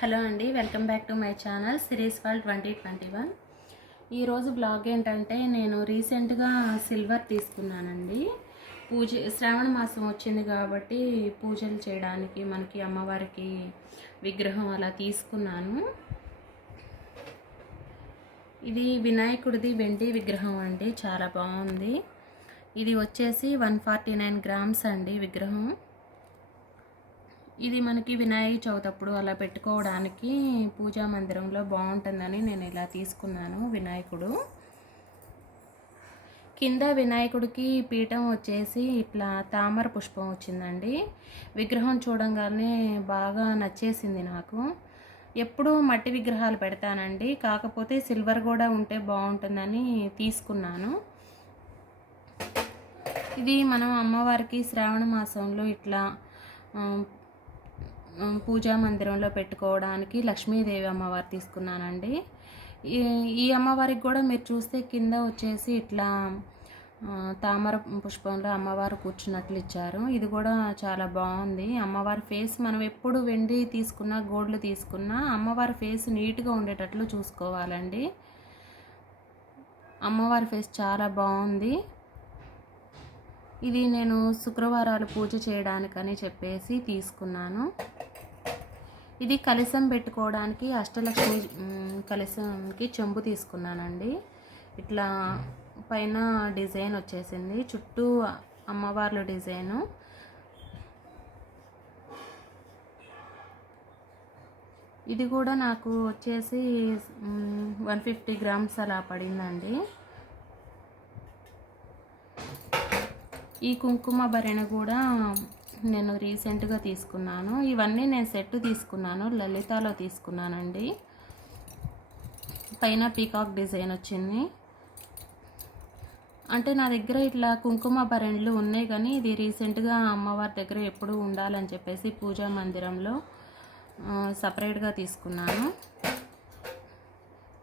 Hello అండి, welcome back to my channel series wall 2021. ఈరోజు blog ఏంటంటే నేను రీసెంట్గా సిల్వర్ తీసుకున్నానండి. శ్రావణ మాసం వచ్చింది కాబట్టి పూజలు చేయడానికి మనకి అమ్మవారికి విగ్రహం అలా తీసుకున్నాను. ఇది వినాయకుడిది వెండి విగ్రహం అండి, చాలా బాగుంది. ఇది వచ్చేసి 149 గ్రామ్స్ అండి విగ్రహం. ఇది మనకి వినాయక చవితి అప్పుడు అలా పెట్టుకోవడానికి పూజా మందిరంలో బాగుంటుందని నేను ఇలా తీసుకున్నాను. వినాయకుడు కింద వినాయకుడికి పీఠం వచ్చేసి ఇట్లా తామర పుష్పం వచ్చిందండి. విగ్రహం చూడంగానే బాగా నచ్చేసింది నాకు. ఎప్పుడూ మట్టి విగ్రహాలు పెడతానండి, కాకపోతే సిల్వర్ కూడా ఉంటే బాగుంటుందని తీసుకున్నాను. ఇది మనం అమ్మవారికి శ్రావణ మాసంలో ఇట్లా పూజా మందిరంలో పెట్టుకోవడానికి లక్ష్మీదేవి అమ్మవారు తీసుకున్నానండి. ఈ అమ్మవారికి కూడా మీరు చూస్తే కింద వచ్చేసి ఇట్లా తామర పుష్పంలో అమ్మవారు కూర్చున్నట్లు ఇచ్చారు. ఇది కూడా చాలా బాగుంది. అమ్మవారి ఫేస్ మనం ఎప్పుడు వెండి తీసుకున్నా గోల్డ్ తీసుకున్నా అమ్మవారి ఫేస్ నీట్గా ఉండేటట్లు చూసుకోవాలండి. అమ్మవారి ఫేస్ చాలా బాగుంది. ఇది నేను శుక్రవారాలు పూజ చేయడానికని చెప్పేసి తీసుకున్నాను. ఇది కలశం పెట్టుకోవడానికి అష్టలక్ష్మి కలశంకి చెంబు తీసుకున్నానండి. ఇట్లా పైన డిజైన్ వచ్చేసింది, చుట్టూ అమ్మవార్ల డిజైను. ఇది కూడా నాకు వచ్చేసి 150 గ్రామ్స్ అలా పడిందండి. ఈ కుంకుమ భరణ కూడా నేను రీసెంట్గా తీసుకున్నాను. ఇవన్నీ నేను సెట్ తీసుకున్నాను, లలితాలో తీసుకున్నానండి. పైన పీకాక్ డిజైన్ వచ్చింది. అంటే నా దగ్గర ఇట్లా కుంకుమ భరణలు ఉన్నాయి, కానీ ఇది రీసెంట్గా అమ్మవారి దగ్గర ఎప్పుడూ ఉండాలని చెప్పేసి పూజా మందిరంలో సపరేట్గా తీసుకున్నాను.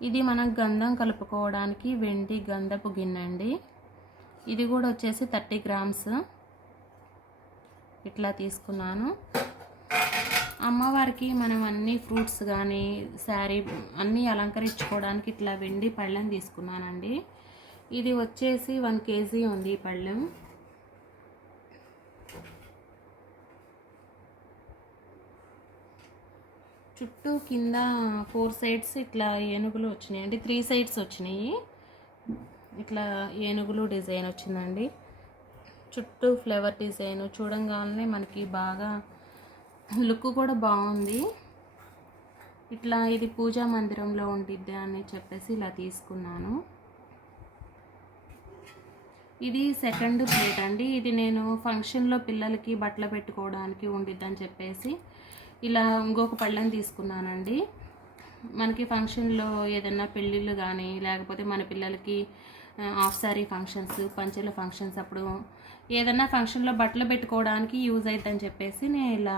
ఇది మనం గంధం కలుపుకోవడానికి వెండి గంధపు గిన్నె అండి. ఇది కూడా వచ్చేసి 30 గ్రామ్స్ ఇట్లా తీసుకున్నాను. అమ్మవారికి మనం అన్ని ఫ్రూట్స్ కానీ శారీ అన్నీ అలంకరించుకోవడానికి ఇట్లా వెండి పళ్ళెం తీసుకున్నానండి. ఇది వచ్చేసి 1 kg ఉంది ఈ పళ్ళెం. చుట్టూ కింద 4 సైడ్స్ ఇట్లా ఏనుగులు వచ్చినాయి అండి, 3 సైడ్స్ వచ్చినాయి. ఇట్లా ఏనుగులు డిజైన్ వచ్చిందండి. చుట్టూ ఫ్లవర్ డిజైన్ చూడంగానే మనకి బాగా లుక్ కూడా బాగుంది. ఇట్లా ఇది పూజా మందిరంలో ఉండిద్ది అని చెప్పేసి ఇలా తీసుకున్నాను. ఇది సెకండ్ ప్లేట్ అండి. ఇది నేను ఫంక్షన్లో పిల్లలకి బట్టలు పెట్టుకోవడానికి ఉండిద్దని చెప్పేసి ఇలా ఇంకొక పళ్ళెం తీసుకున్నానండి. మనకి ఫంక్షన్లో ఏదైనా పెళ్ళిళ్ళు కానీ లేకపోతే మన పిల్లలకి హాఫ్ సారీ ఫంక్షన్స్, పంచెల ఫంక్షన్స్ అప్పుడు ఏదైనా ఫంక్షన్లో బట్టలు పెట్టుకోవడానికి యూజ్ అవుతుందని చెప్పేసి నేను ఇలా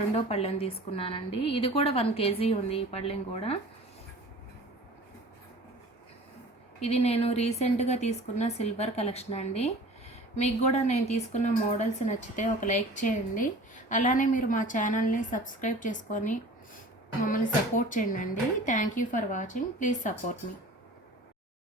రెండో పళ్ళెం తీసుకున్నానండి. ఇది కూడా 1 kg ఉంది ఈ పళ్ళెం కూడా. ఇది నేను రీసెంట్గా తీసుకున్న సిల్వర్ కలెక్షన్ అండి. మీకు కూడా నేను తీసుకున్న మోడల్స్ నచ్చితే ఒక లైక్ చేయండి. అలానే మీరు మా ఛానల్ని సబ్స్క్రైబ్ చేసుకొని మమ్మల్ని సపోర్ట్ చేయండి. Thank you for watching. Please support me.